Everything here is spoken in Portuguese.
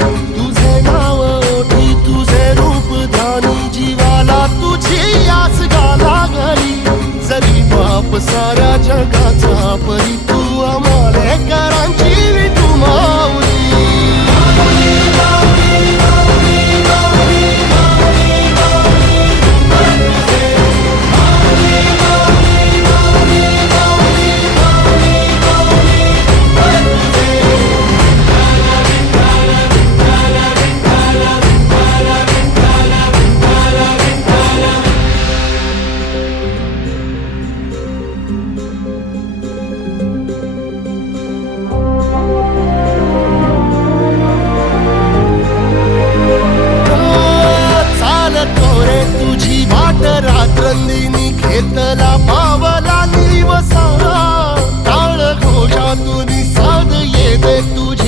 Thank you. virtude